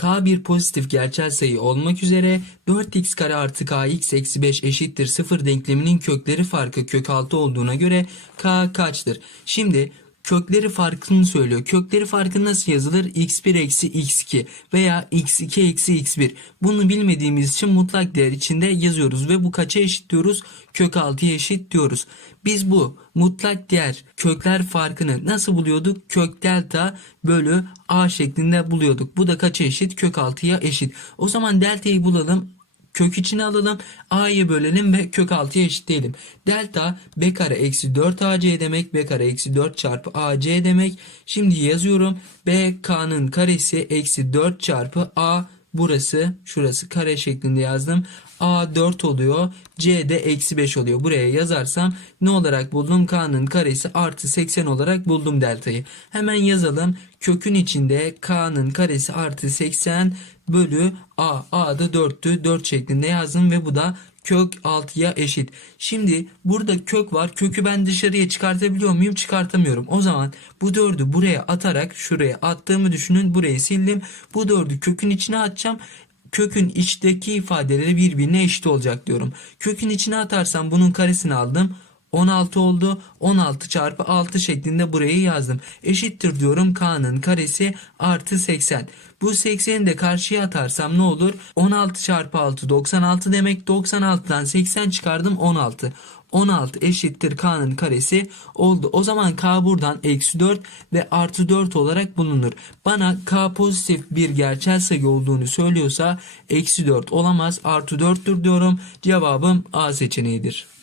k bir pozitif gerçel sayı olmak üzere 4x kare artı kx eksi 5 eşittir 0 denkleminin kökleri farkı kök 6 olduğuna göre k kaçtır? Şimdi kökleri farkını söylüyor. Kökleri farkı nasıl yazılır? x1 eksi x2 veya x2 eksi x1. Bunu bilmediğimiz için mutlak değer içinde yazıyoruz ve bu kaça eşit diyoruz? Kök 6'ya eşit diyoruz. Biz bu mutlak değer kökler farkını nasıl buluyorduk? Kök delta bölü a şeklinde buluyorduk. Bu da kaça eşit? Kök 6'ya eşit. O zaman delta'yı bulalım. Kök içine alalım. A'yı bölelim ve kök 6'ya eşitleyelim. Delta b kare eksi 4 ac demek. b kare eksi 4 çarpı ac demek. Şimdi yazıyorum. b k'nın karesi eksi 4 çarpı a burası şurası kare şeklinde yazdım. A 4 oluyor. C de eksi 5 oluyor. Buraya yazarsam ne olarak buldum? K'nın karesi artı 80 olarak buldum deltayı. Hemen yazalım. Kökün içinde K'nın karesi artı 80 bölü A. A da 4'tü. 4 şeklinde yazdım ve bu da kök 6'ya eşit. Şimdi burada kök var. Kökü ben dışarıya çıkartabiliyor muyum? Çıkartamıyorum. O zaman bu 4'ü buraya atarak şuraya attığımı düşünün. Burayı sildim. Bu 4'ü kökün içine atacağım kökün içteki ifadeleri birbirine eşit olacak diyorum. Kökün içine atarsam bunun karesini aldım. 16 oldu. 16 çarpı 6 şeklinde burayı yazdım. Eşittir diyorum k'nın karesi artı 80. Bu 80'i de karşıya atarsam ne olur? 16 çarpı 6 96 demek. 96'dan 80 çıkardım 16. 16 eşittir k'nın karesi oldu. O zaman k buradan eksi 4 ve artı 4 olarak bulunur. Bana k pozitif bir gerçel sayı olduğunu söylüyorsa eksi 4 olamaz artı 4'tür diyorum. Cevabım A seçeneğidir.